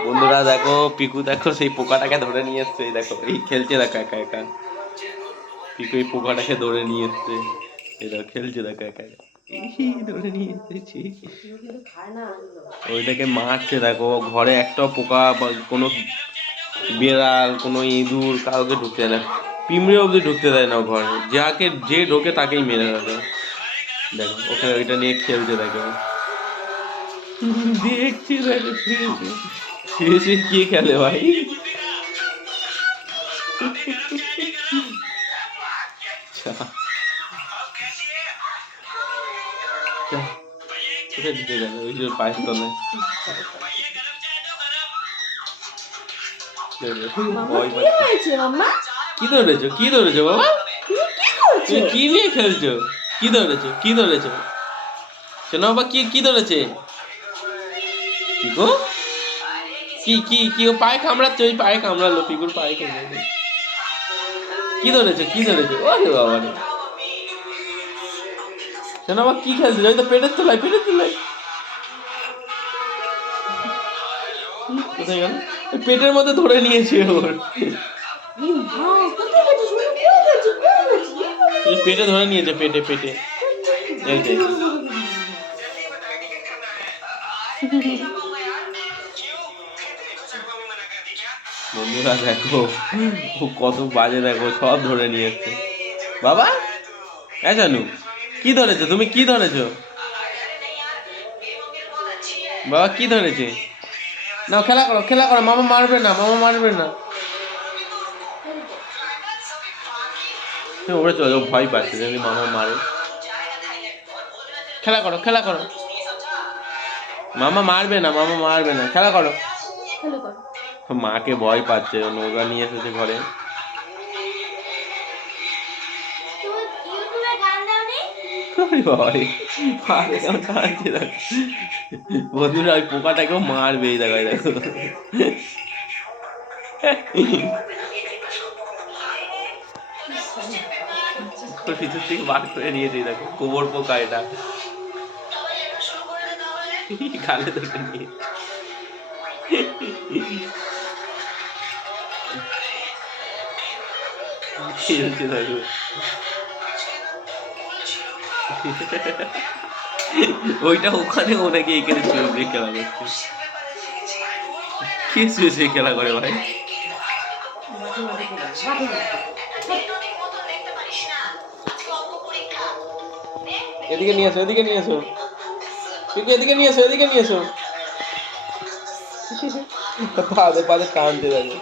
বন্ধুরা দেখো, পিকু দেখো সেই পোকাটাকে ধরে নিয়ে এসছে। দেখো এই খেলছে, দেখো একা একা। পিকু এই পোকাটাকে ধরে নিয়ে এসছে। এই দেখো খেলছে, দেখো একা একা। ধরে নিয়ে এসেছি, ওইটাকে মারছে। দেখো ঘরে একটা পোকা বা কোনো বিড়াল, কোনো ইঁদুর কাউকে ঢুকতে দেয় না। পিঁমড়ে অবধি ঢুকতে দেয় না ঘরে। যে ঢোকে তাকেই মেরে দেয়। দেখো ওখানে ওইটা নিয়ে খেলছে। দেখো দেখছি, দেখো শুয়ে কি খেলে ভাই। কোথায় ঢুকে গেল? ওই যে পায়ের তলায়। কি ধরেছো? কি ধরেছো বাবা? তুমি কি নিয়ে খেলছো? কি ধরেছো? কি ধরেছো? শোনো বাবা, কি ধরেছে? পিকু কি ও পায়ে কামড়াচ্ছে? ওই পায়ে কামড়ালো, পিকুর পায়ে কামড়ালো। কি ধরেছো? কি ধরেছো? ওরে বাবা রে! শোনো বাবা, কি খেলছিল? ওই তো পেটের তলায়, পেটের তলায়। কোথায় গেল? পেটের মধ্যে ধরে নিয়েছে ওর। পেটে ধরে নিয়েছে, পেটে পেটে। বন্ধুরা দেখো ও কত বাজে, দেখো সব ধরে নিয়েছে। বাবা জানু, কি ধরেছো তুমি? কি ধরেছো বাবা? কি ধরেছে? না, খেলা করো, খেলা করো। মামা মারবে না, মামা মারবে না। ওরে চলো, ভয় পাচ্ছে যদি মামা মারে। খেলা করো, খেলা করো। মামা মারবে না, মামা মারবে না, খেলা করো। মাকে ভয় পাচ্ছে, নৌকা নিয়ে এসেছে ঘরে। বন্ধুরা ওই পোকাটাকেও মারবে, এই দেখো দেখো। ভিতর থেকে বার করে নিয়েছে, দেখো গোবর পোকা এটা। গালে ধরে নিয়ে খেলছে, দেখো। ওইটা ওখানে, ওনাকে এখানে শুয়ে খেলা করছে। কে শুয়ে খেলা করে ভাই? এদিকে নিয়ে এসো, এদিকে নিয়ে এসো। এদিকে নিয়ে এসো, এদিকে নিয়ে এসো। পাদে পাদে টানতে দেখো।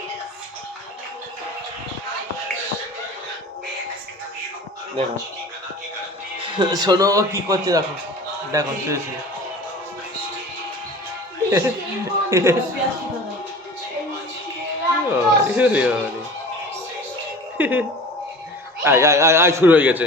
দেখো শোনো কি করছে, দেখো দেখো শুয়েছে। আয় আয় আয় আয়, শুরু হয়ে গেছে।